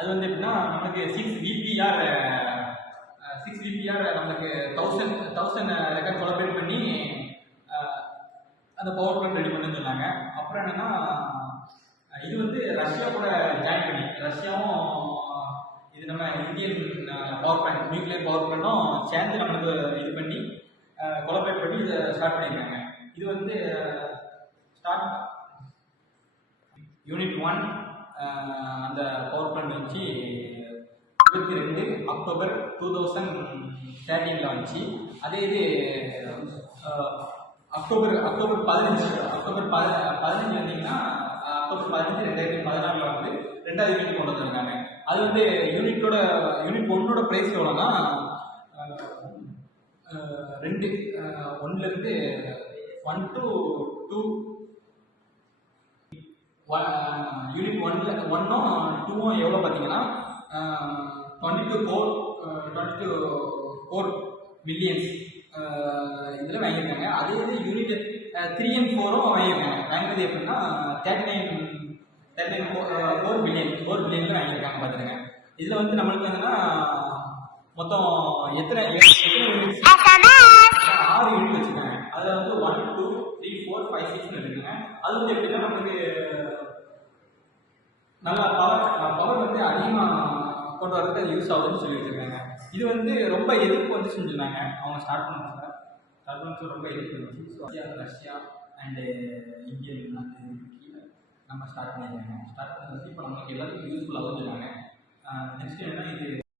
அது வந்து எப்படின்னா நமக்கு 6 VPR நமக்கு 1000 ரெக்கார்ட் கொலாபரேட் பண்ணி அந்த பவர் பிளான்ட் ரெடி பண்ணு சொன்னாங்க. அப்புறம் என்னன்னா இது வந்து ரஷ்யா கூட ஜாயின் பண்ணி ரஷ்யாவும் இது நம்ம Indian power plant nuclear power பிளான்ட்டும் சேர்ந்து நம்மளுக்கு இது பண்ணி கொலாபரேட் பண்ணி இதை ஸ்டார்ட் பண்ணியிருக்காங்க. இது வந்து ஸ்டார்ட் யூனிட் 1 அந்த பவர் பிளான்ட் வந்துச்சு 22 அக்டோபர் 2013 வந்துச்சு. அதே இது அக்டோபர் 15 வந்தீங்கன்னா அக்டோபர் 15 2014 வந்து 2வது யூனிட் கொண்டு வந்திருக்காங்க. அது வந்து யூனிட் 1ஓட பிரைஸ் எவ்வளோன்னா 1லேருந்து 1 to 2 யூனிட் 1ம் 2ம் எவ்வளோ பார்த்தீங்கன்னா 22 மில்லியன்ஸ் இதில் வாங்கியிருக்காங்க. அதே இது யூனிட் 3 and 4ம் வாங்கியிருக்காங்க. வாங்கினது எப்படின்னா 4 பில்லியனில் வாங்கியிருக்காங்க பார்த்துருங்க. இதில் வந்து நம்மளுக்கு என்னன்னா மொத்தம் எத்தனை யூனிட்ஸ் 6 யூனிட் வச்சுருக்காங்க. அதில் வந்து 1 2 3 4 5 6 இருக்குங்க. அது வந்து எப்படின்னா நம்மளுக்கு நல்லா பவர் வந்து அதிகமாக கொண்டு வரதுக்கு அது யூஸ் ஆகுதுன்னு சொல்லி வச்சுருக்காங்க. இது வந்து ரொம்ப எதிர்ப்பு வந்து செஞ்சுருந்தாங்க அவங்க ஸ்டார்ட் பண்ண ரொம்ப எதிர்ப்பு இருந்துச்சு. ஸோ ரஷ்யா அண்டு இந்தியன் அந்த கீழே நம்ம ஸ்டார்ட் பண்ணியிருக்காங்க. ஸ்டார்ட் பண்ணி இப்போ நமக்கு எல்லாத்துக்கும் யூஸ்ஃபுல்லாகவும் இருக்காங்க. நெக்ஸ்ட் என்னன்னா இது